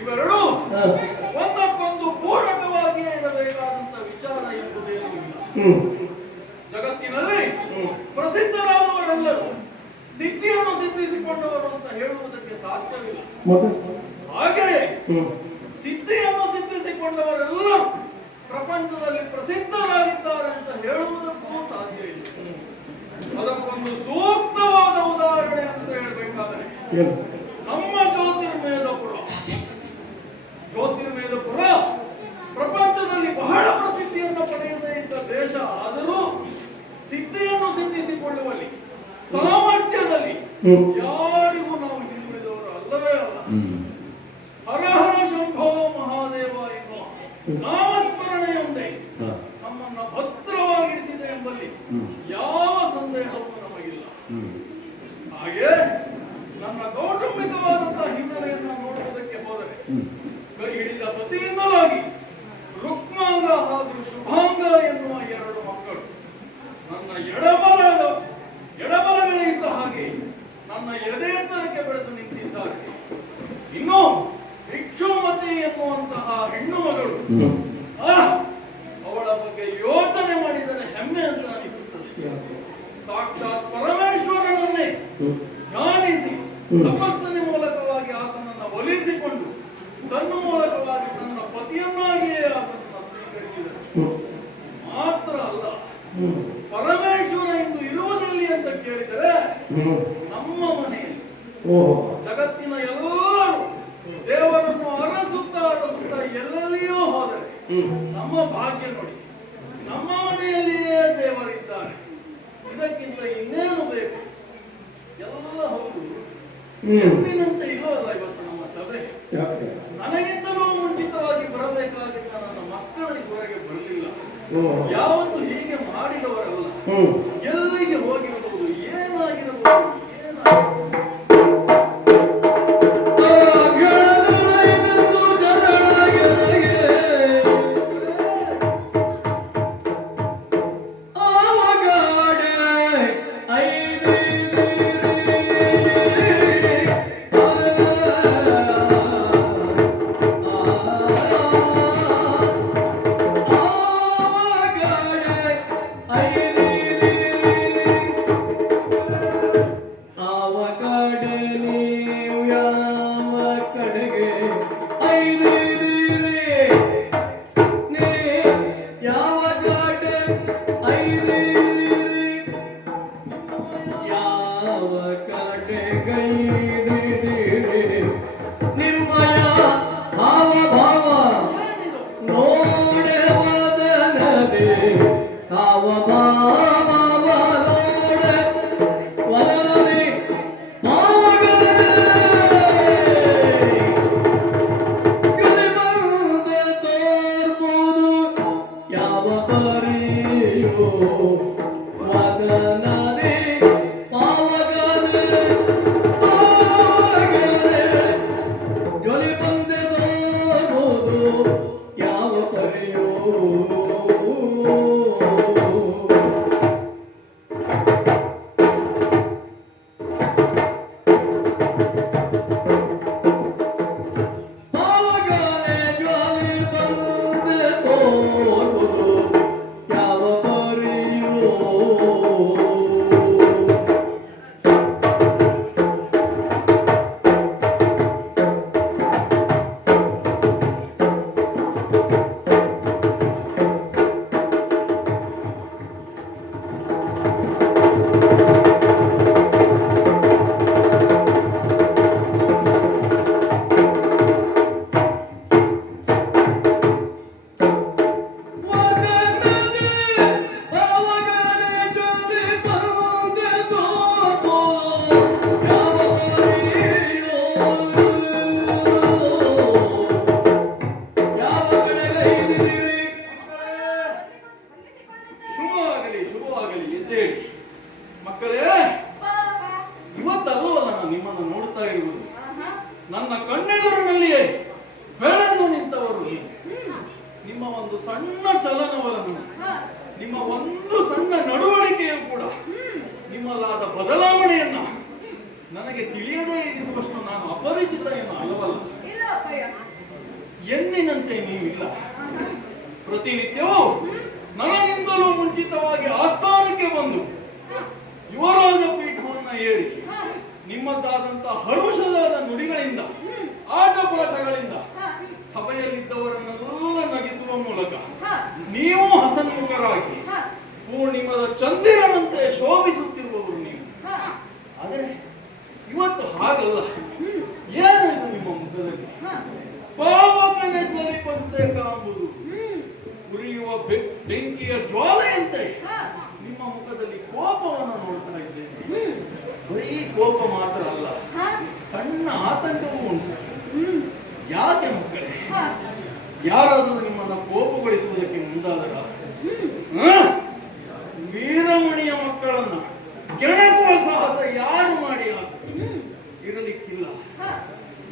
ಇವೆರಡೂ ಒಂದಕ್ಕೊಂದು ಪೂರಕವಾಗಿಯೇ ಇರಬೇಕಾದಂತ ವಿಚಾರ ಎಂಬುದೇನೂ ಇಲ್ಲ. ಜಗತ್ತಿನಲ್ಲಿ ಪ್ರಸಿದ್ಧರಾದವರೆಲ್ಲರೂ ಸಿದ್ಧಿಯನ್ನು ಸಿದ್ಧಿಸಿಕೊಂಡವರು ಅಂತ ಹೇಳುವುದಕ್ಕೆ ಸಾಧ್ಯವಿಲ್ಲ. ಹಾಗೆಯೇ ಸಿದ್ಧಿಯನ್ನು ಸಿದ್ಧಿಸಿಕೊಂಡವರೆಲ್ಲರೂ ಪ್ರಪಂಚದಲ್ಲಿ ಪ್ರಸಿದ್ಧರಾಗಿದ್ದಾರೆ ಅಂತ ಹೇಳುವುದಕ್ಕೂ ಸಾಧ್ಯ ಇಲ್ಲ. ಅದಕ್ಕೊಂದು ಸೂಕ್ತವಾದ ಉದಾಹರಣೆ ಅಂತ ಹೇಳಬೇಕಾದರೆ ನಮ್ಮ ಜ್ಯೋತಿರ್ವೇದಪುರ ಪ್ರಪಂಚದಲ್ಲಿ ಬಹಳ ಪ್ರಸಿದ್ಧಿಯನ್ನು ಪಡೆಯದೇ ಇದ್ದ ದೇಶ ಆದರೂ ಸಿದ್ಧಿಯನ್ನು ಸಿದ್ಧಿಸಿಕೊಳ್ಳುವಲ್ಲಿ ಸಾಮರ್ಥ್ಯದಲ್ಲಿ ಯಾರಿಗೂ ನಾವು ಹಿಂದುಳಿದವರು ಅಲ್ಲವೇ ಅಲ್ಲ. ಹರ ಹರ ಶಂಭೋ ಮಹಾದೇವ ಎನ್ನುವ ನಾಮಸ್ಮರಣೆಯೊಂದೇ ನಮ್ಮನ್ನ ಭದ್ರವಾಗಿರಿಸಿದೆ ಎಂಬಲ್ಲಿ ಯಾವ ಸಂದೇಹವೂ ನಮಗಿಲ್ಲ. ಹಾಗೆ ನನ್ನ ಕೌಟುಂಬಿಕವಾದಂತಹ ಹಿನ್ನೆಲೆಯನ್ನು ನೋಡುವುದಕ್ಕೆ ಹೋದರೆ ಕೈ ಹಿಡಿದ ಸತಿಯಿಂದಲಾಗಿ ರುಕ್ಮಾಂಗ ಹಾಗೂ ಶುಭಾಂಗ ಎನ್ನುವ ಎರಡು ಮಕ್ಕಳು ನನ್ನ ಎಡಬಲಗಳೇ ಇದ್ದ ಹಾಗೆ ನನ್ನ ಎದೆ ಎತ್ತರಕ್ಕೆ ಬೆಳೆದು ನಿಂತಿದ್ದಾರೆ. ಇನ್ನು ಭಿಕ್ಷುಮತಿ ಎನ್ನುವಂತಹ ಹೆಣ್ಣು ಮಗಳು, ಅವಳ ಬಗ್ಗೆ ಯೋಚನೆ ಮಾಡಿದರೆ ಹೆಮ್ಮೆ ಅಂತ ಅನಿಸುತ್ತದೆ. ಸಾಕ್ಷಾತ್ ಪರಮೇಶ್ವರನನ್ನೇ ಧ್ಯಾನಿಸಿ ತಪಸ್ಸಿನ ಮೂಲಕವಾಗಿ ಆತನನ್ನು ಒಲಿಸಿಕೊಂಡು ತನ್ನ ಮೂಲಕವಾಗಿ ತನ್ನ ಪತಿಯನ್ನಾಗಿಯೇ ಆತನನ್ನು ಸ್ವೀಕರಿಸಿದರು. ಮಾತ್ರ ಅಲ್ಲ, ಪರಮೇಶ್ವರ ಇಂದು ಇರುವುದಿಲ್ಲ ಅಂತ ಕೇಳಿದರೆ ನಮ್ಮ ಮನೆಯಲ್ಲಿ ಜಗತ್ತಿನ ಎಲ್ಲರೂ ದೇವರನ್ನು ಅರಸುತ್ತಾ ಎಲ್ಲೆಲ್ಲಿಯೂ ಹೋದರೆ ನಮ್ಮ ಭಾಗ್ಯ ನೋಡಿ, ನಮ್ಮ ಮನೆಯಲ್ಲಿಯೇ ದೇವರಿದ್ದಾರೆ. ಇದಕ್ಕಿಂತ ಇನ್ನೇನು ಬೇಕು? ಎಲ್ಲ ಹೌದು, ಎಂದಿನಂತೆ ಇರೋಲ್ಲ ಇವತ್ತು ನಮ್ಮ ಸಭೆ. ನನಗಿಂತಲೂ ಮುಂಚಿತವಾಗಿ ಬರಬೇಕಾಗಿದ್ದ ನನ್ನ ಮಕ್ಕಳಿಗೆ ಹೊರಗೆ ಬರಲಿಲ್ಲ. ಯಾವತ್ತು ಹೀಗೆ ಮಾಡಿದವರಲ್ಲ. ಎಲ್ಲಿಗೆ ಹೋಗಿರಬಹುದು, ಏನಾಗಿರಬಹುದು, ನನಗೆ ತಿಳಿಯದೇ ಇರುವಷ್ಟು ನಾನು ಅಪರಿಚಿತ ಏನು ಅಲ್ಲವಲ್ಲ. ಇಲ್ಲ ಅಪ್ಪಯ್ಯ, ಎಂದಿನಂತೆ ನೀವಿಲ್ಲ. ಪ್ರತಿನಿತ್ಯವೂ ನನಗಿಂತಲೂ ಮುಂಚಿತವಾಗಿ ಆಸ್ಥಾನಕ್ಕೆ ಬಂದು ಯುವರಾಜ ಪೀಠವನ್ನ ಏರಿ ನಿಮ್ಮದಾದಂತ ಹರುಷದಾದ ನುಡಿಗಳಿಂದ ಆಟಪಾಠಗಳಿಂದ ಸಭೆಯಲ್ಲಿದ್ದವರನ್ನೆಲ್ಲ ನಗಿಸುವ ಮೂಲಕ ನೀವು ಹಸನ್ಮುಖರಾಗಿ ಪೂರ್ಣಿಮದ ಚಂದಿರನಂತೆ ಶೋಭಿಸುತ್ತಿರುವವರು ನೀವು. ಆದರೆ ಇವತ್ತು ಹಾಗಲ್ಲ. ಏನಾಯ್ತು ನಿಮ್ಮ ಮುಖದಲ್ಲಿ? ಪಾವಕನೆ ಜ್ವಲಿಪಂತೆ ಕಾಂಬುದು ಉರಿಯುವ ಬೆಂಕಿಯ ಜ್ವಾಲೆಯಂತೆ ನಿಮ್ಮ ಮುಖದಲ್ಲಿ ಕೋಪವನ್ನು ನೋಡ್ತಾ ಇದ್ದೇನೆ. ಬರೀ ಕೋಪ ಮಾತ್ರ ಅಲ್ಲ, ಸಣ್ಣ ಆತಂಕವೂ ಉಂಟು. ಯಾಕೆ ಮಕ್ಕಳೇ? ಯಾರಾದರೂ ನಿಮ್ಮನ್ನ ಕೋಪಗೊಳಿಸುವುದಕ್ಕೆ ಮುಂದಾದರ? ವೀರಮಣಿಯ ಮಕ್ಕಳನ್ನ ಕೆಣಕುವ ಸಾಹಸ ಯಾರು ಮಾಡಿ ಇರಲಿಕ್ಕಿಲ್ಲ.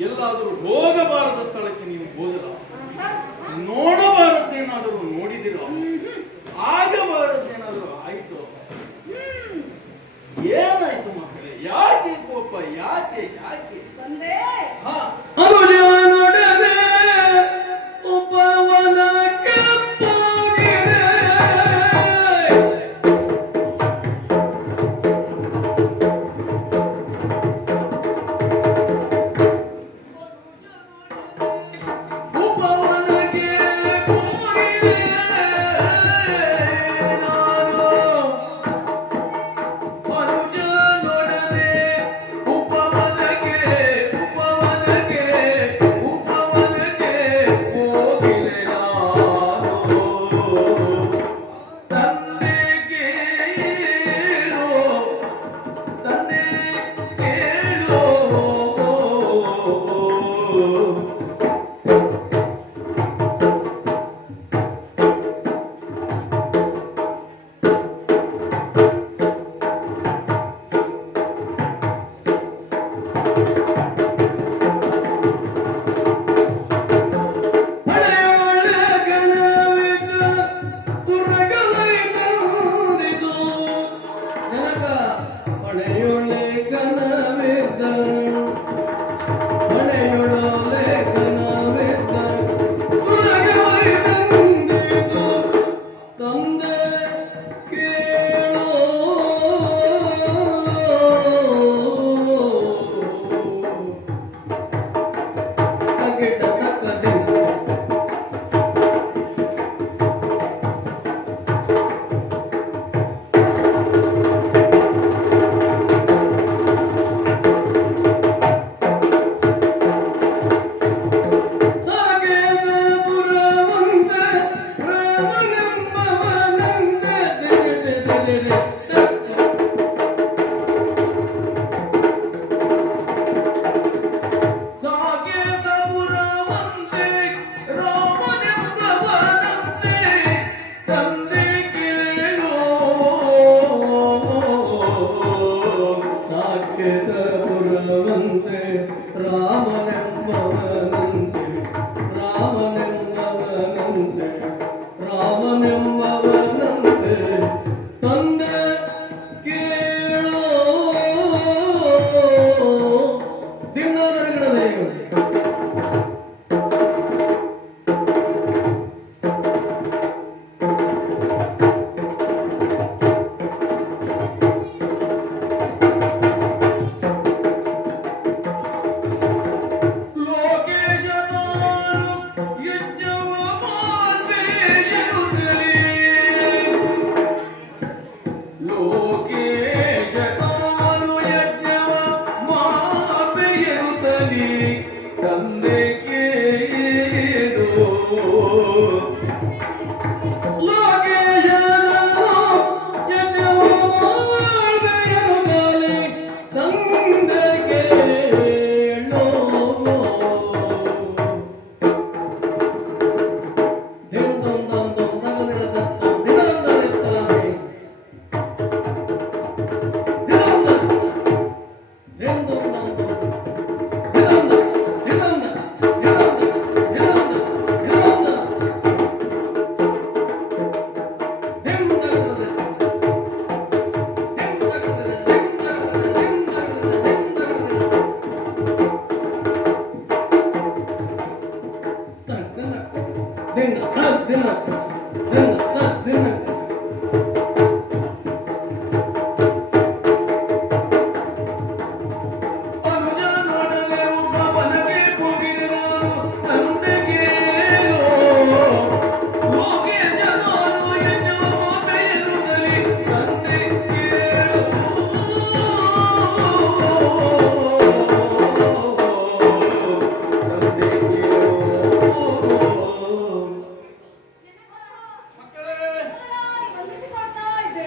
ಎಲ್ಲಾದರೂ ಹೋಗಬಾರದ ಸ್ಥಳಕ್ಕೆ ನೀವು ಹೋದರ, ನೋಡಬಾರದೇನಾದರೂ ನೋಡಿದಿರ, ಆಗಬಾರದೇನಾದರೂ ಆಯ್ತು. ಏನಾಯ್ತು ಮಕ್ಕಳೇ? ಯಾಕೆ ಕೋಪ? ಯಾಕೆ ಯಾಕೆ ತಂದೆ?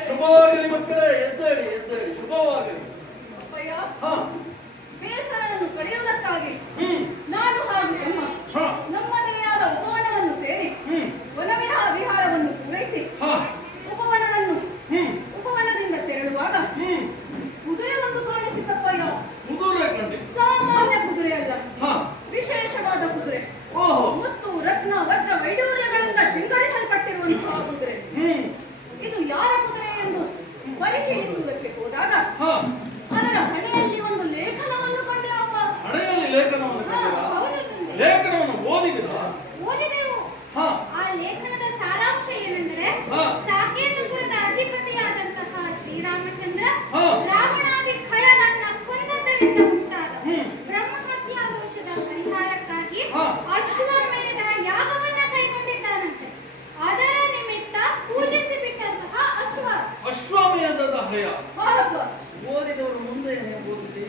ಶುಭವಾಗಲಿ ಮಕ್ಕಳೇ, ಎದ್ದೇಳಿ ಎದ್ದೇಳಿ, ಶುಭವಾಗಲಿ. ಅಪ್ಪಯ್ಯ, ಹಾ ಬೇಸರವನ್ನು ಕಳೆಯುವುದಕ್ಕಾಗಿ ಹ್ಮ್ ನಾನು ಹಾಗೂ ಅಮ್ಮ ಹಾ ನಮ್ಮದೇ ಆದ ಉಪವನವನ್ನು ಸೇರಿ ಹ್ಮ್ ವನವಿಹಾರ ವಿಹಾರವನ್ನು ಪೂರೈಸಿ ಹಾ ಹ್ಮ್ ಉಪವನದಿಂದ ತೆರಳುವಾಗ ಹ್ಮ್ ಕುದುರೆ ಒಂದು ಕಾಣಿಸಿತಪ್ಪಯ್ಯ. ಕುದುರೆ ಕಂಡಿ. ಸಾಮಾನ್ಯ ಕುದುರೆ ಅಲ್ಲ, ಹಾ ವಿಶೇಷವಾದ ಕುದುರೆ. ಓಹೋ. ಮತ್ತು ರತ್ನ ವಜ್ರ ವೈಡೂರ್ಯಗಳಿಂದ ಶೃಂಗರಿಸಲ್ಪಟ್ಟಿರುವಂತಹ ಕುದುರೆ. ಹ್ಮ್ ಇದು ಯಾರ ಕುದುರೆ ಎಂದು ಪರಿಶೀಲಿಸುವುದಕ್ಕೆ ಹೋದಾಗ ಹಾ ಅದರ ಹಣೆಯಲ್ಲಿ ಒಂದು ಲೇಖನವನ್ನು ಕಂಡೆ ಅಪ್ಪ. ಹಣೆಯಲ್ಲಿ ಲೇಖನವನ್ನು ಕಂಡಿರಾ? ಹೌದು ತಂದೆ. ಲೇಖನವನ್ನು ಓದಿದಿರಾ? ಓದಿದೆವು. ಹಾ ಆ ಲೇಖನದ ಸಾರಾಂಶ ಏನೆಂದರೆ, ಹಾ. ಸಾಕೇತಪುರದ ಅಧಿಪತಿಯಾದಂತಹ ಶ್ರೀರಾಮಚಂದ್ರ ಹಾ. ರಾವಣಾದಿ ಖಳರನ್ನ ಕೊಂದದ್ದರಿಂದ ಉಂಟಾದ ಹ್ಮ್. ಬ್ರಹ್ಮಹತ್ಯಾ ದೋಷದ ಪರಿಹಾರಕ್ಕಾಗಿ ಹಾ. ಅಶ್ವಮೇಧ ಯಾಗವನ್ನ ಕೈಗೊಂಡಿದ್ದಾನಂತೆ. ಅದರ ನಿಮಿತ್ತ ಪೂಜಿಸಿ ಬಿಟ್ಟಂತಹ ಅಶ್ವ. ಅಶ್ವಮೇಧದ ಹಯ. ಹೌದಪ್ಪ. ಓದಿದವರು ಮುಂದೆ ಏನೇ ಓದಿದೆ?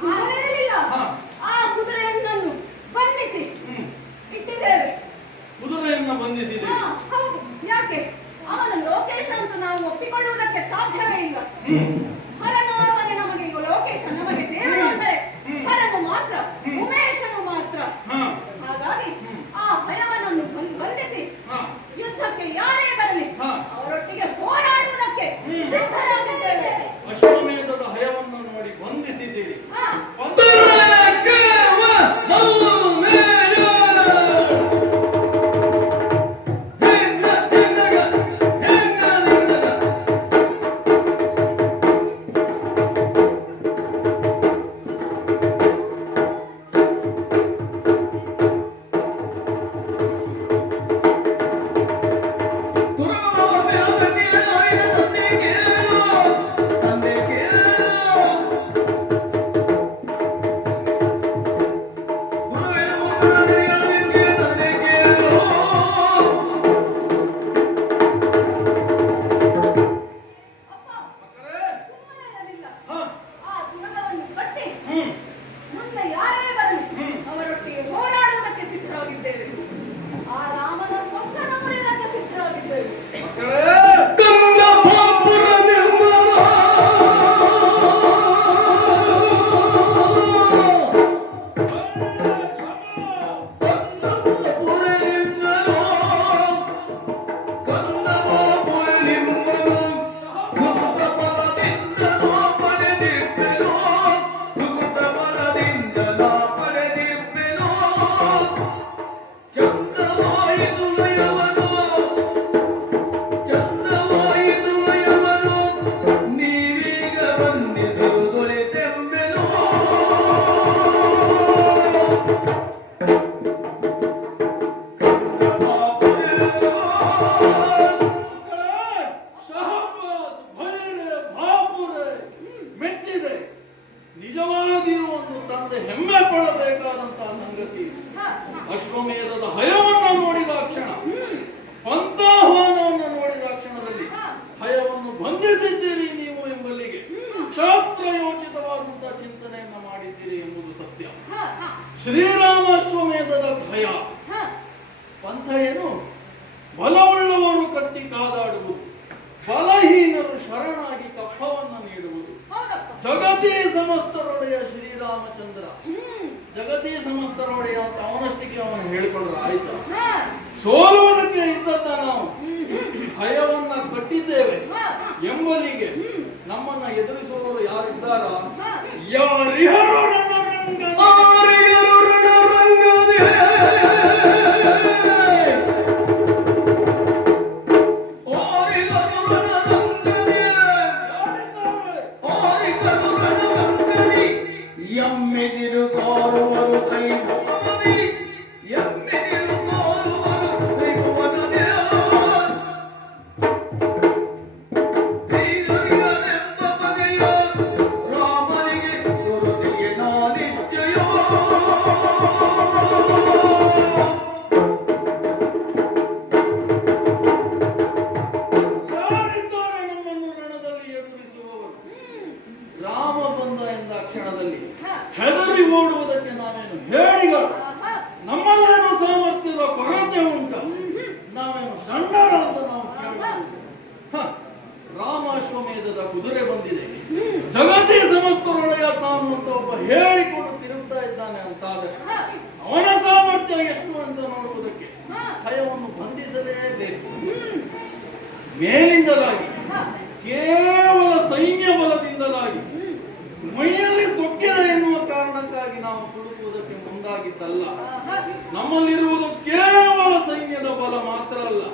ಹಾಗಿರಲಿಲ್ಲ. ಹಾ. ಆ ಕುದುರೆಯನ್ನು ಬಂಧಿಸಿ ಹ್ಮ್ ಇಟ್ಟಿದ್ದೇವೆ. ಕುದುರೆಯನ್ನ ಬಂಧಿಸಿದೆ. ಹಾ, ಹೌದು. ಯಾಕೆ? ಅವನು ಲೋಕೇಶ ಅಂತ ನಾವು ಒಪ್ಪಿಕೊಳ್ಳುವುದಕ್ಕೆ ಸಾಧ್ಯವೇ ಇಲ್ಲ. ಹರನಾರ್ವನೇ ನಮಗೆ ಈಗ ಲೋಕೇಶ, ನಮಗೆ ದೇವರು ಅಂದರೆ ಹರನು ಮಾತ್ರ, ಉಮೇಶನು ಮಾತ್ರ. ಹಾ ಹಾಗಾಗಿ ಆ ಭಯವನನ್ನು ಬಂಧಿಸಿ ಹಾ ಯುದ್ಧಕ್ಕೆ ಯಾರೇ ಬರಲಿ ಹಾ. ಅವರೊಟ್ಟಿಗೆ ಹೋರಾಡುವುದಕ್ಕೆ ಸಿದ್ಧರಾಗಿದ್ದೇವೆ. ಅಶ್ವಮೇಧದ ಹಯವನ್ನು ನೋಡಿ ಬಂಧಿಸಿದ್ದೀರಿ. ಹಾ. ಅಶ್ವಮೇಧದ ಹಯವನ್ನು ನೋಡಿದ ಕ್ಷಣ, ಪಂಥಾಹ್ವಾನವನ್ನು ನೋಡಿದ ಕ್ಷಣದಲ್ಲಿ ಹಯವನ್ನು ಬಂಧಿಸಿದ್ದೀರಿ ನೀವು ಎಂಬಲ್ಲಿಗೆ ಕ್ಷಾತ್ರಯೋಚಿತವಾದಂತಹ ಚಿಂತನೆಯನ್ನ ಮಾಡಿದ್ದೀರಿ ಎಂಬುದು ಸತ್ಯ. ಶ್ರೀರಾಮ ಅಶ್ವಮೇಧದ ಭಯ ಪಂಥ ಏನು? ಬಲವುಳ್ಳವರು ಕಟ್ಟಿ ಕಾದಾಡುವುದು, ಬಲಹೀನರು ಶರಣಾಗಿ ಕಪ್ಪವನ್ನು ನೀಡುವುದು. ಜಗತಿ ಸಮಸ್ತರೊಡೆಯ ಶ್ರೀರಾಮಚಂದ್ರ, ಜಗತಿ ಸಮಸ್ತರೊಡೆಯ ಅಂತ ಅವನಷ್ಟಿಗೆ ಅವನು ಹೇಳಿಕೊಂಡ್ರೆ ಆಯ್ತು. ಸೋಲುವುದಕ್ಕೆ ಇದ್ದತ್ತ ನಾವು ಭಯವನ್ನ ಕಟ್ಟಿದ್ದೇವೆ ಎಂಬಲಿಗೆ ನಮ್ಮನ್ನ ಎದುರಿಸುವವರು ಯಾರಿದ್ದಾರ? ಯಾರಿಹರು ರಣರಂಗದ ಎಮ್ಮೆದಿರು ಕೋರುವರು ಕೈ ಎಮ್ಮೆದಿರು ಕೋರುವರು ಕೈ ಲೋಕೇಶನನ್ನು ಬಂಧಿಸಲೇಬೇಕು. ಮೇಲಿಂದಲಾಗಿ ಕೇವಲ ಸೈನ್ಯ ಬಲದಿಂದಲಾಗಿ ಮೈಯಲ್ಲಿ ಸೊಕ್ಕಿದೆ ಎನ್ನುವ ಕಾರಣಕ್ಕಾಗಿ ನಾವು ಹುಡುಕುವುದಕ್ಕೆ ಮುಂದಾಗಿದ್ದಲ್ಲ. ನಮ್ಮಲ್ಲಿರುವುದು ಕೇವಲ ಸೈನ್ಯದ ಬಲ ಮಾತ್ರ ಅಲ್ಲ,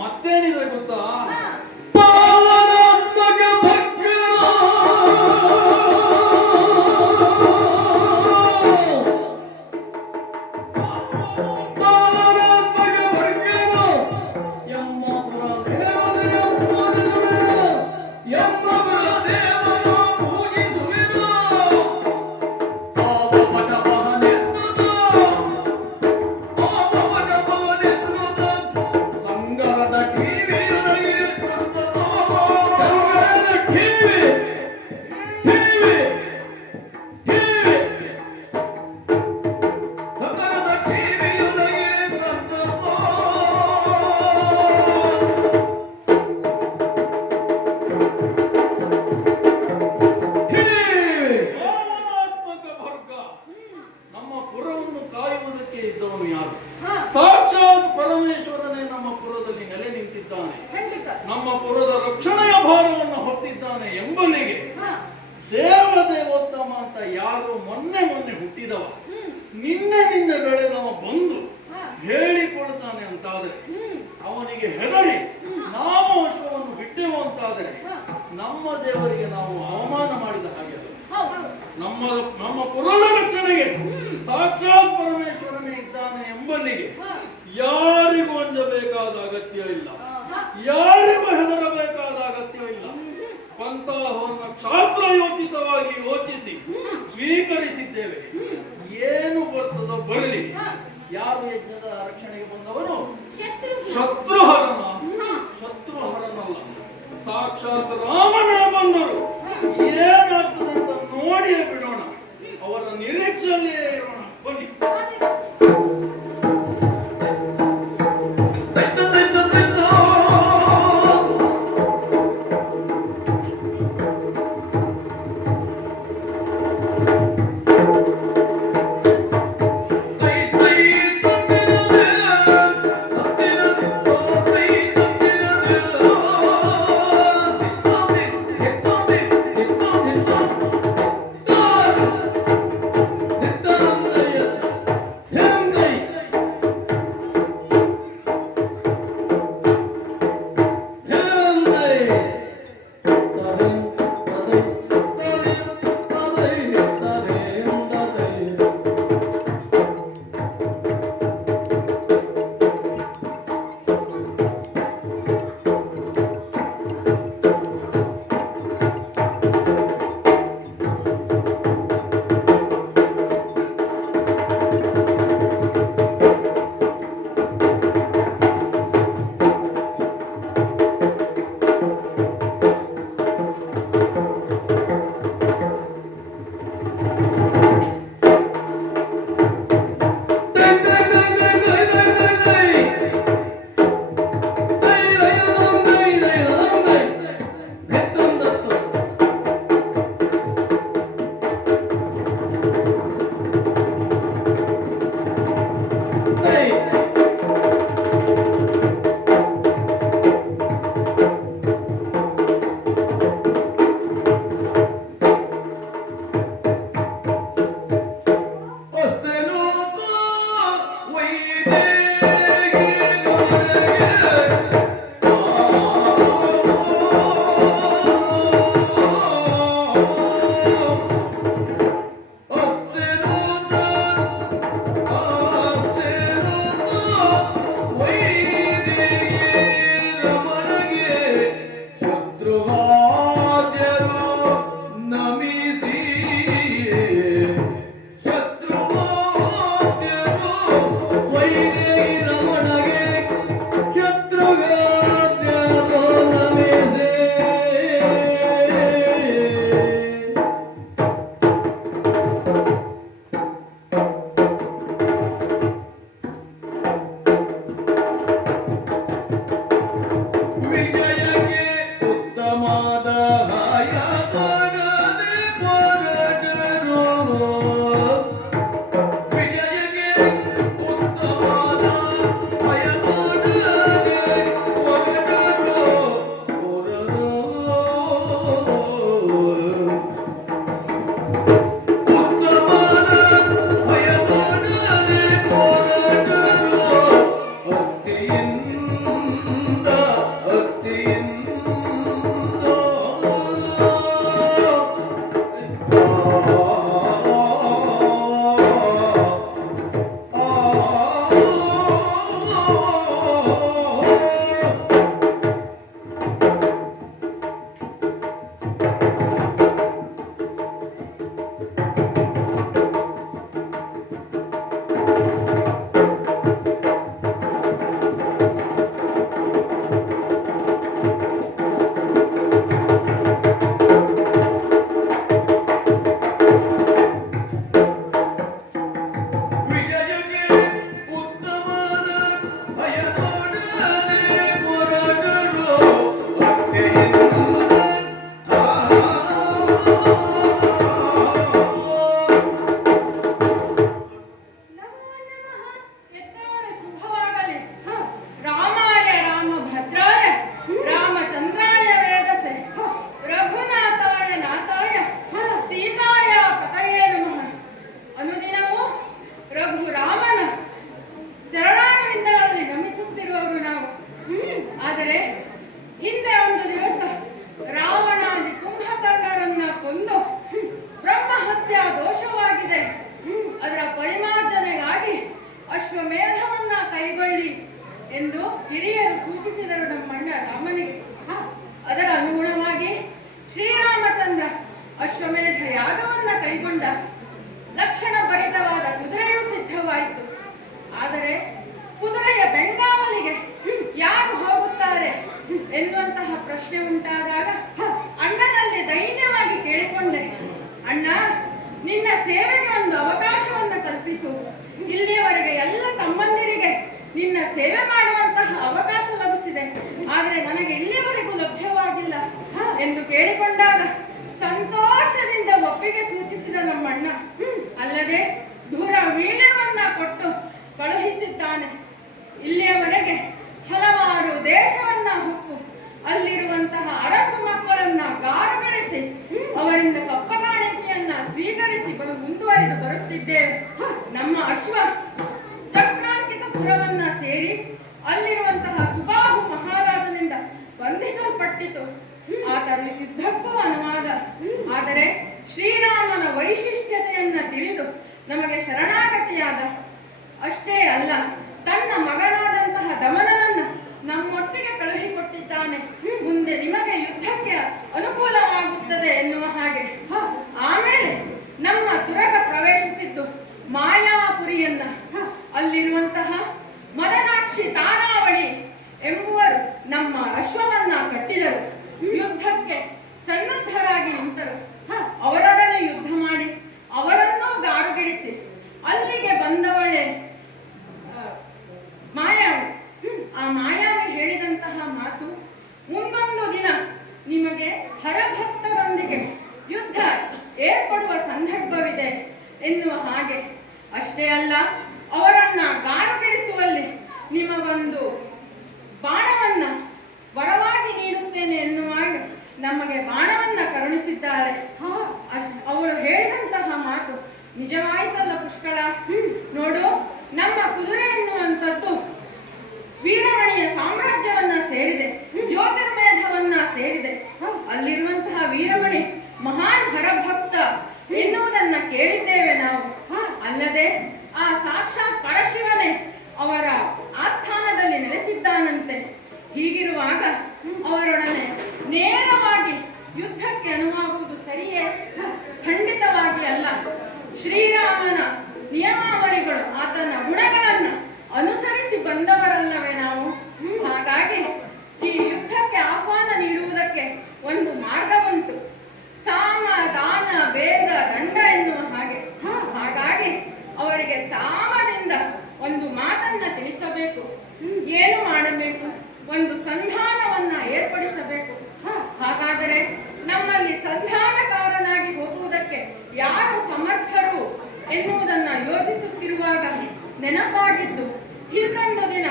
ಮತ್ತೇನಿದೆ ಗೊತ್ತಾ? ಸಾಕ್ಷಾತ್ ಪರಮೇಶ್ವರನೇ ನಮ್ಮ ಪುರದಲ್ಲಿ ನೆಲೆ ನಿಂತಿದ್ದಾನೆ, ನಮ್ಮ ಪುರದ ರಕ್ಷಣೆಯ ಭಾರವನ್ನು ಹೊತ್ತಿದ್ದಾನೆ ಎಂಬಲ್ಲಿಗೆ ದೇವದೇವೋತ್ತಮ ಅಂತ ಯಾರು ಮೊನ್ನೆ ಹುಟ್ಟಿದವ, ನಿನ್ನೆ ಬೆಳೆದವ ಬಂದು ಹೇಳಿಕೊಡ್ತಾನೆ ಅಂತಾದರೆ, ಅವನಿಗೆ ಹೆದರಿ ನಾವು ಅಶ್ವವನ್ನು ಬಿಟ್ಟೆವು ಅಂತಾದರೆ ನಮ್ಮ ದೇವರಿಗೆ ನಾವು ಅವಮಾನ ಮಾಡಿದ ಹಾಗೆ. ನಮ್ಮ ಪುರದ ರಕ್ಷಣೆಗೆ ಸಾಕ್ಷಾತ್ ಪರಮೇಶ್ವರನೇ ಇದ್ದಾನೆ ಎಂಬಲ್ಲಿಗೆ ಯಾರಿಗೂ ಅಂಜಬೇಕಾದ ಅಗತ್ಯ ಇಲ್ಲ, ಯಾರಿಗೂ ಹೆದರಬೇಕಾದ ಅಗತ್ಯವಿಲ್ಲ. ಪಂಥಾಹವನ್ನು ಕ್ಷಾತ್ರ ಯೋಚಿತವಾಗಿ ಯೋಚಿಸಿ ಸ್ವೀಕರಿಸಿದ್ದೇವೆ. ಏನು ಬರ್ತದೋ ಬರಲಿ. ಯಾರು ಯಜ್ಞದ ರಕ್ಷಣೆಗೆ ಬಂದವನು? ಶತ್ರುಹರನ. ಶತ್ರುಹರನಲ್ಲ, ಸಾಕ್ಷಾತ್ ರಾಮನೇ ಬಂದರು. ಏನಾಗ್ತದೆ ಅಂತ ನೋಡಿಯೇ ಬಿಡೋಣ, ಅವರ ನಿರೀಕ್ಷೆಯಲ್ಲಿಯೇ ಇರೋಣ. ಬನ್ನಿ. ಕೈಗೊಳ್ಳಿ ಎಂದು ಹಿರಿಯರು ಸೂಚಿಸಿದರು ನಮ್ಮಣ್ಣ ರಾಮನಿಗೆ. ಅದರ ಅನುಗುಣವಾಗಿ ಶ್ರೀರಾಮಚಂದ್ರ ಅಶ್ವಮೇಧ ಯಾಗವನ್ನ ಕೈಗೊಂಡ. ಲಕ್ಷಣ ಭರಿತವಾದ ಕುದುರೆಯೂ ಸಿದ್ಧವಾಯಿತು. ಆದರೆ ಕುದುರೆಯ ಬೆಂಗಾವಲಿಗೆ ಯಾರು ಹೋಗುತ್ತಾರೆ ಎನ್ನುವಂತಹ ಪ್ರಶ್ನೆ ಉಂಟಾದಾಗ ಅಣ್ಣನಲ್ಲಿ ದೈನ್ಯವಾಗಿ ಕೇಳಿಕೊಂಡೆ, ಅಣ್ಣ, ನಿನ್ನ ಸೇವೆಗೆ ಒಂದು ಅವಕಾಶವನ್ನು ಕಲ್ಪಿಸು. ಇಲ್ಲಿಯವರೆಗೆ ಎಲ್ಲ ತಮ್ಮಂದಿರಿಗೆ ನಿನ್ನ ಸೇವೆ ಮಾಡುವಂತಹ ಅವಕಾಶ ಲಭಿಸಿದೆ, ಆದರೆ ನನಗೆ ಇಲ್ಲಿಯವರೆಗೂ ಲಭ್ಯವಾಗಿಲ್ಲ ಎಂದು ಕೇಳಿಕೊಂಡಾಗ ಸಂತೋಷದಿಂದ ಒಪ್ಪಿಗೆ ಸೂಚಿಸಿದ ನಮ್ಮಣ್ಣ. ಅಲ್ಲದೆ ದೂರ ವೀಳ್ಯವನ್ನ ಕೊಟ್ಟು ಕಳುಹಿಸಿದ್ದಾನೆ. ಇಲ್ಲಿಯವರೆಗೆ ಹಲವಾರು ದೇಶವನ್ನ ಹುಕ್ಕು ಅಲ್ಲಿರುವಂತಹ ಅರಸು ಮಕ್ಕಳನ್ನ ಗಾರುಗಳಿಸಿ ಅವರಿಂದ ಕಪ್ಪಗಾಣಿಕೆಯನ್ನ ಸ್ವೀಕರಿಸಿ ಮುಂದುವರಿದು ಬರುತ್ತಿದ್ದೇವೆ. ನಮ್ಮ ಅಶ್ವ ಚಕ್ರಾಂಕಿತ ಪುರವನ್ನ ಸೇರಿ ಅಲ್ಲಿರುವಂತಹ ಸುಬಾಹು ಮಹಾರಾಜನಿಂದ ಬಂಧಿಸಲ್ಪಟ್ಟಿತು. ಆತ ಯುದ್ಧಕ್ಕೂ ಅನುವಾದ. ಆದರೆ ಶ್ರೀರಾಮನ ವೈಶಿಷ್ಟ್ಯತೆಯನ್ನ ತಿಳಿದು ನಮಗೆ ಶರಣಾಗತಿಯಾದ. ಅಷ್ಟೇ ಅಲ್ಲ, ತನ್ನ ಮಗನಾದಂತಹ ದಮನನನ್ನ ನಮ್ಮೊಟ್ಟಿಗೆ ಕಳುಹಿಕೊಟ್ಟಿದ್ದಾನೆ. ಮುಂದೆ ನಿಮಗೆ ಯುದ್ಧಕ್ಕೆ ಅನುಕೂಲವಾಗುತ್ತದೆ ಎನ್ನುವ ಹಾಗೆ. ಆಮೇಲೆ ನಮ್ಮ ತುರಗ ಪ್ರವೇಶಿಸಿದ್ದು ಮಾಯಾಪುರಿಯನ್ನ. ಅಲ್ಲಿರುವಂತಹ ಮದನಾಕ್ಷಿ ತಾರಾವಳಿ ಎಂಬುವರು ನಮ್ಮ ಅಶ್ವವನ್ನ ಕಟ್ಟಿದರು. ಯುದ್ಧಕ್ಕೆ ಸನ್ನದ್ಧರಾಗಿ ನಿಂತರು. ಅವರೊಡನೆ ಯುದ್ಧ ಮಾಡಿ ಅವರನ್ನೂ ಗಾರುಗಿಳಿಸಿ ಅಲ್ಲಿಗೆ ಬಂದವಳೆ ಮಾಯಾವಿ. ಆ ಮಾಯಾವಿ ಹೇಳಿದಂತಹ ಮಾತು, ಮುಂದೊಂದು ದಿನ ನಿಮಗೆ ಹರಭಕ್ತರೊಂದಿಗೆ ಯುದ್ಧ ಏರ್ಪಡುವ ಸಂದರ್ಭವಿದೆ ಎನ್ನುವ ಹಾಗೆ. ಅಷ್ಟೇ ಅಲ್ಲ, ಅವರನ್ನ ಗಾರುಗಿಳಿಸುವಲ್ಲಿ ನಿಮಗೊಂದು ಬಾಣವನ್ನ ವರವಾಗಿ ನೀಡುತ್ತೇನೆ ಎನ್ನುವಾಗ ನಮಗೆ ಬಾಣವನ್ನ ಕರುಣಿಸಿದ್ದಾರೆ. ಅವಳು ಹೇಳಿದಂತಹ ಮಾತು ನಿಜವಾಯ್ತಲ್ಲ ಪುಷ್ಕಳ. ನೋಡು, ನಮ್ಮ ಕುದುರೆ ಎನ್ನುವಂಥದ್ದು ವೀರಮಣಿಯ ಸಾಮ್ರಾಜ್ಯವನ್ನ ಸೇರಿದೆ, ಜ್ಯೋತಿರ್ಮೇಧವನ್ನ ಸೇರಿದೆ. ಅಲ್ಲಿರುವಂತಹ ವೀರಮಣಿ ಮಹಾನ್ ಹರಭಕ್ತ ಎನ್ನುವುದನ್ನ ಕೇಳಿದ್ದೇವೆ ನಾವು. ಅಲ್ಲದೆ ಆ ಸಾಕ್ಷಾತ್ ಪರಶಿವನೇ ಅವರ ಆಸ್ಥಾನದಲ್ಲಿ ನೆಲೆಸಿದ್ದಾನಂತೆ. ಹೀಗಿರುವಾಗ ಅವರೊಡನೆ ನೇರವಾಗಿ ಯುದ್ಧಕ್ಕೆ ಅನುವಾಗುವುದು ಸರಿಯೇ? ಖಂಡಿತವಾಗಿ ಅಲ್ಲ. ಶ್ರೀರಾಮನ ನಿಯಮಾವಳಿಗಳು, ಆತನ ಗುಣಗಳನ್ನ ಅನುಸರಿಸಿ ಬಂದವರಲ್ಲವೇ ನಾವು. ಹಾಗಾಗಿ ಈ ಯುದ್ಧಕ್ಕೆ ಆಹ್ವಾನ ನೀಡುವುದಕ್ಕೆ ಒಂದು ಮಾರ್ಗ ಉಂಟು. ಸಾಮ, ದಾನ, ವೇದ, ದಂಡ ಎನ್ನುವ ಹಾಗೆ. ಹಾಗಾಗಿ ಅವರಿಗೆ ಸಾಮದಿಂದ ಒಂದು ಮಾತನ್ನ ತಿಳಿಸಬೇಕು. ಏನು ಮಾಡಬೇಕು? ಒಂದು ಸಂಧಾನವನ್ನ ಏರ್ಪಡಿಸಬೇಕು. ಹಾಗಾದರೆ ನಮ್ಮಲ್ಲಿ ಸಂಧಾನಕಾರನಾಗಿ ಹೋಗುವುದಕ್ಕೆ ಯಾರು ಸಮರ್ಥರು ಎನ್ನುವುದನ್ನ ಯೋಚಿಸುತ್ತಿರುವಾಗ ನೆನಪಾಗಿದ್ದು, ಹಿಂದೊಂದು ದಿನ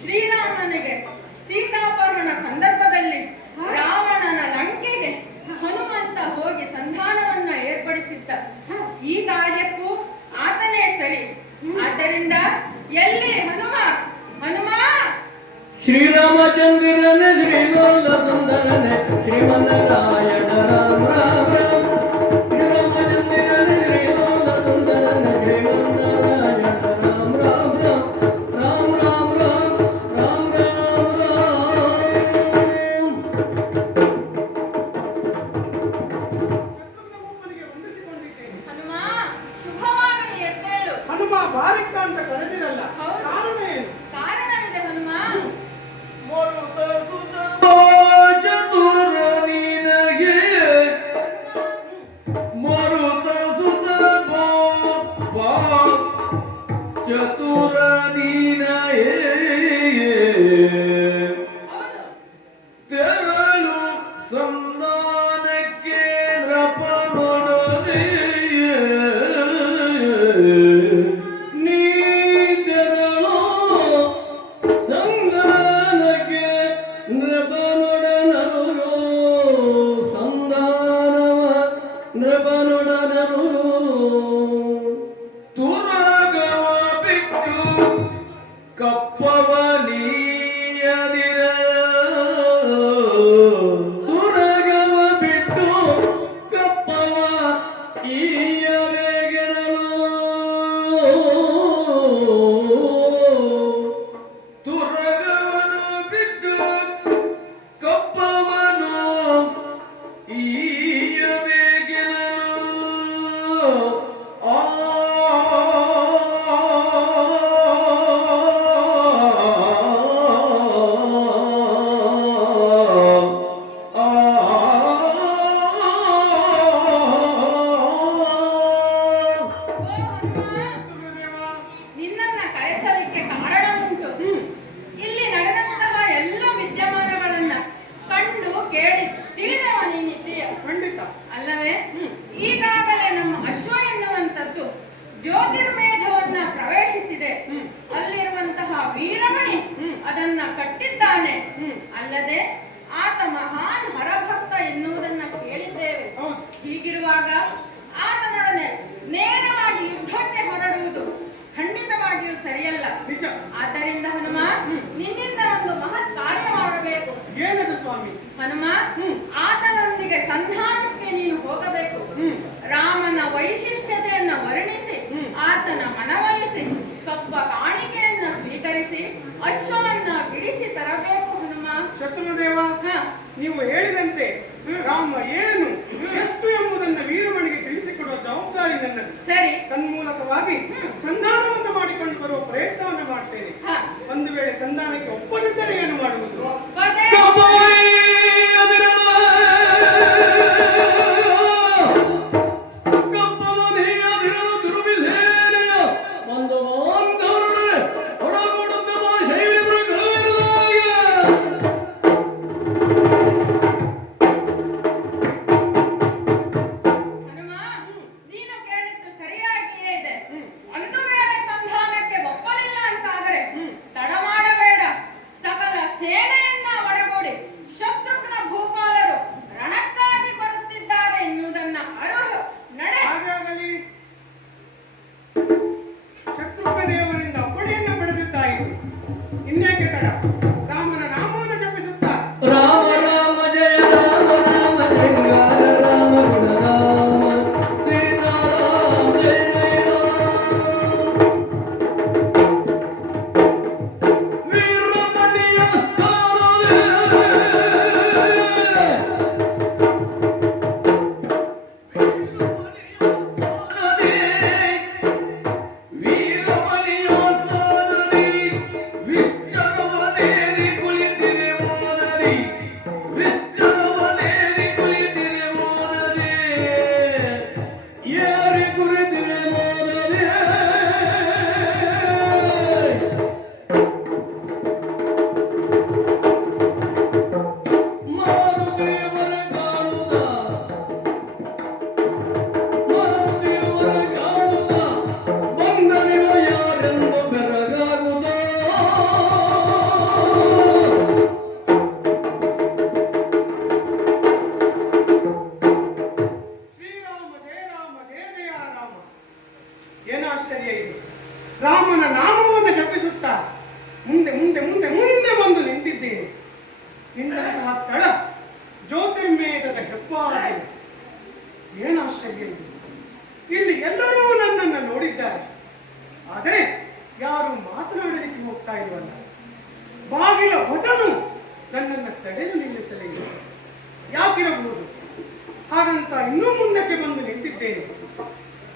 ಶ್ರೀರಾಮನಿಗೆ ಸೀತಾಪಹರಣ ಸಂದರ್ಭದಲ್ಲಿ ರಾವಣನ ಲಂಕೆಗೆ ಹನುಮಂತ ಹೋಗಿ ಸಂಧಾನವನ್ನ ಏರ್ಪಡಿಸಿದ್ದ. ಈ ಕಾರ್ಯಕ್ಕೂ ಆತನೇ ಸರಿ. ಆದ್ದರಿಂದ ಎಲ್ಲಿ ಹನುಮ? ಹನುಮ! ಶ್ರೀರಾಮಚಂದ್ರನೇ ಶ್ರೀಲೋಲ ಸುಂದರನೇ ಶ್ರೀಮನ್ನಾರಾಯಣ ರಾಮ ರಾಮ ರಾಮ. ಶ್ರೀರಾಮಚಂದ್ರನೇ ಶ್ರೀಲೋಲ ಸುಂದರನೇ ಶ್ರೀಮನ್ನಾರಾಯಣ ರಾಮ ರಾಮ ರಾಮ ರಾಮ ರಾಮ ರಾಮ ರಾಮ ಹನುಮ, ಶುಭವಾಗಲಿ, ಎದ್ದೇಳು. ಹನುಮ ಬಾರಿಕ ಅಂತ ಕರೆದಿರಲ್ಲ, ಕಾರಣ ಏನು? ಕಾರಣವಿದೆ ಹನುಮ. ಮರುತ ಸುತ ಚತುರ ನಿನಗೆ ಎನ್ನುವಂತಹ ವೀರಮಣಿ ಅದನ್ನ ಕಟ್ಟಿದ್ದಾನೆ. ಅಲ್ಲದೆ ಆತ ಮಹಾನ್ ಹರಭಕ್ತ ಎನ್ನುವುದನ್ನ ಕೇಳಿದ್ದೇವೆ. ಹೀಗಿರುವಾಗ ಆತನೊಡನೆ ನೇರವಾಗಿ ಯುದ್ಧಕ್ಕೆ ಹೊರಡುವುದು ಖಂಡಿತವಾಗಿಯೂ ಸರಿಯಲ್ಲ. ಆದ್ದರಿಂದ ಹನುಮ, ನಿನ್ನಿಂದ ಒಂದು ಮಹತ್ ಕಾರ್ಯವಾಗಬೇಕು. ಏನದು ಸ್ವಾಮಿ? ಹನುಮ, ಆತನೊಂದಿಗೆ ಸಂಧಾನಕ್ಕೆ ನೀನು ಹೋಗಬೇಕು. ರಾಮನ ವೈಶಿಷ್ಟ್ಯತೆಯನ್ನು ವರ್ಣಿಸಿ ಆತನ ಮನವೊಲಿಸಿ ಕಪ್ಪ ಕಾಣಿಕೆಯನ್ನು ಸ್ವೀಕರಿಸಿ ಅಶ್ವವನ್ನ ಬಿಡಿಸಿ ತರಬೇಕು ಹನುಮ. ಶತ್ರುದೇವ, ನೀವು ಹೇಳಿದಂತೆ ರಾಮ ಏನು ಎಷ್ಟು ಎಂಬುದನ್ನು ವೀರಮಣಿಗೆ ತಿಳಿಸಿಕೊಡುವ ಜವಾಬ್ದಾರಿ ನನ್ನದು. ಸರಿ, ತನ್ಮೂಲಕವಾಗಿ ಸಂಧಾನವನ್ನು ಮಾಡಿಕೊಂಡು ಬರುವ ಪ್ರಯತ್ನವನ್ನು ಮಾಡ್ತೇನೆ. ಒಂದು ವೇಳೆ ಸಂಧಾನಕ್ಕೆ ಒಪ್ಪದಿದ್ದರೆ ಏನು ಮಾಡುವುದು? ಒಪ್ಪದೆ ರಾಮನ ನಾಮವನ್ನು ಜಪಿಸುತ್ತಾ ಮುಂದೆ ಮುಂದೆ ಮುಂದೆ ಮುಂದೆ ಬಂದು ನಿಂತಿದ್ದೇನೆ. ನಿಂತಹ ಸ್ಥಳ ಜ್ಯೋತಿರ್ಮೇಧದ ಹೆಬ್ಬಾಗಿಲು. ಏನಾಶ್ಚರ್ಯ ಇದು! ಇಲ್ಲಿ ಎಲ್ಲರೂ ನನ್ನನ್ನು ನೋಡಿದ್ದಾರೆ, ಆದರೆ ಯಾರು ಮಾತನಾಡಲಿಕ್ಕೆ ಹೋಗ್ತಾ ಇಲ್ವಲ್ಲ. ಬಾಗಿಲ ಭಟನು ನನ್ನನ್ನು ತಡೆದು ನಿಲ್ಲಿಸಲೇ ಇಲ್ಲ. ಯಾಕಿರಬಹುದು? ಹಾಗಂತ ಇನ್ನೂ ಮುಂದಕ್ಕೆ ಬಂದು ನಿಂತಿದ್ದೇನೆ.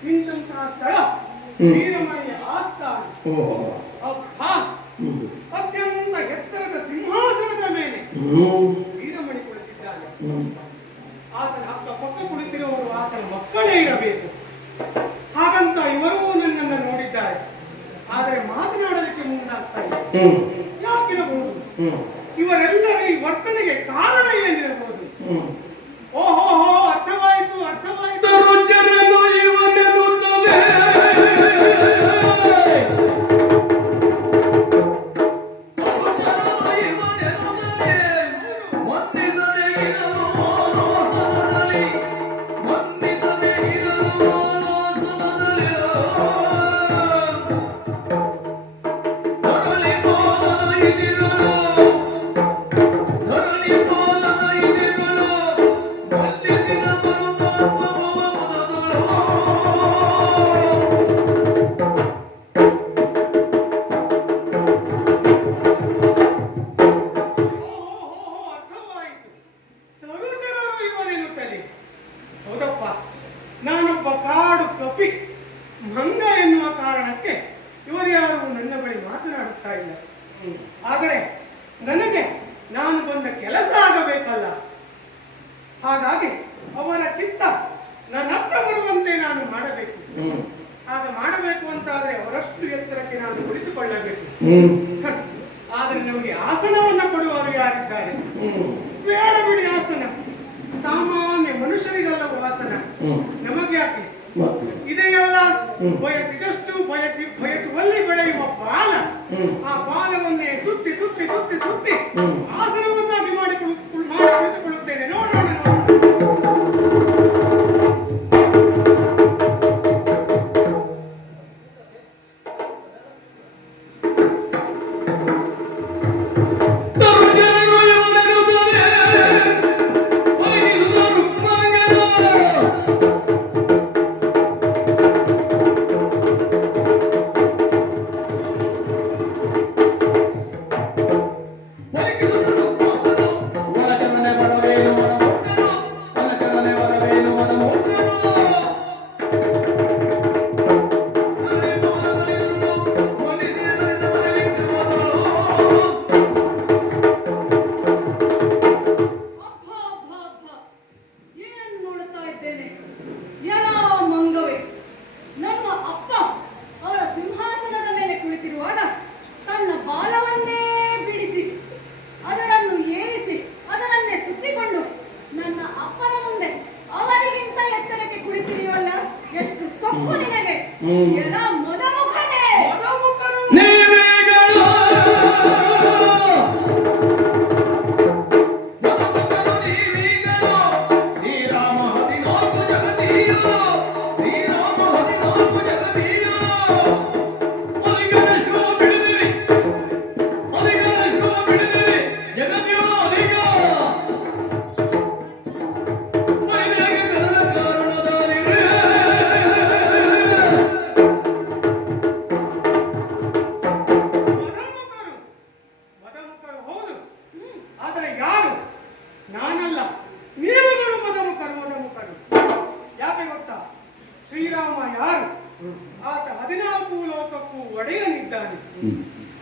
ನಿಂತಹ ಸ್ಥಳ ವೀರಮಣಿಯ ಆಸ್ಥಾನ. ಅಬ್ಬಾ, ಅತ್ಯಂತ ಎತ್ತರದ ಸಿಂಹಾಸನದ ಮೇಲೆ ವೀರಮಣಿ ಕುಳಿತಿದ್ದಾನೆ. ಆತನ ಅಕ್ಕ ಪಕ್ಕ ಕುಳಿತಿರುವವರು ಆತನ ಮಕ್ಕಳೇ ಇರಬೇಕು. ಹಾಗಂತ ಇವರೂ ನನ್ನನ್ನು ನೋಡಿದ್ದಾರೆ, ಆದರೆ ಮಾತನಾಡಲಿಕ್ಕೆ ಮುಂದಾಗ್ತಾ ಇಲ್ಲ. ಯಾಕಿರಬಹುದು? ಇವರೆಲ್ಲರ ಈ ವರ್ತನೆಗೆ ಕಾರಣ ಏನಿರಬಹುದು? ಓಹೋ, ಅರ್ಥವಾಯಿತು ಅರ್ಥವಾಯಿತು. ನಾನೊಬ್ಬ ಕಾಡು ಕಪಿ ಮಂಗ ಎನ್ನುವ ಕಾರಣಕ್ಕೆ ಇವರು ಯಾರು ನನ್ನ ಬಳಿ ಮಾತನಾಡುತ್ತಾ ಇಲ್ಲ. ಆದರೆ ನನಗೆ ನಾನು ಬಂದ ಕೆಲಸ ಆಗಬೇಕಲ್ಲ. ಹಾಗಾಗಿ ಅವರ ಚಿತ್ತ ನನ್ನತ್ತ ಬರುವಂತೆ ನಾನು ಮಾಡಬೇಕು. ಆಗ ಮಾಡಬೇಕು ಅಂತಾದ್ರೆ ಅವರಷ್ಟು ಎತ್ತರಕ್ಕೆ ನಾನು ಕುಳಿತುಕೊಳ್ಳಬೇಕು. ಆದರೆ ನಮಗೆ ಆಸನವನ್ನ ಕೊಡುವವರು ಯಾರಿದ್ದಾರೆ? ಬೇಡ ಬಿಡಿ ಆಸನ, ಸಾಮಾನ್ಯ ಮನುಷ್ಯರಿಗಲ್ಲವೂ ಆಸನ. ನಮಗೆ ಯಾಕೆ? ಇದೆಯಲ್ಲ ಬಯಸಿದಷ್ಟು ಬಯಸುವಲ್ಲಿ ಬೆಳೆಯುವ ಬಾಲ ಆ ಬಾಲವನ್ನೇ ಸುತ್ತಿ ಸುತ್ತಿ ಸುತ್ತಿ ಸುತ್ತಿ ಆಸನವನ್ನಾಗಿ ಮಾಡಿ ಕುಳಿತುಕೊಳ್ಳುತ್ತೇನೆ. ನೋಡೋಣ.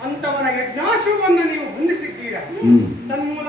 ಅಂತವನ ಯಜ್ಞಾಶ್ವವನ್ನು ನೀವು ಹೊಂದಿಸಿದ್ದೀರಾ. ತನ್ಮೂಲ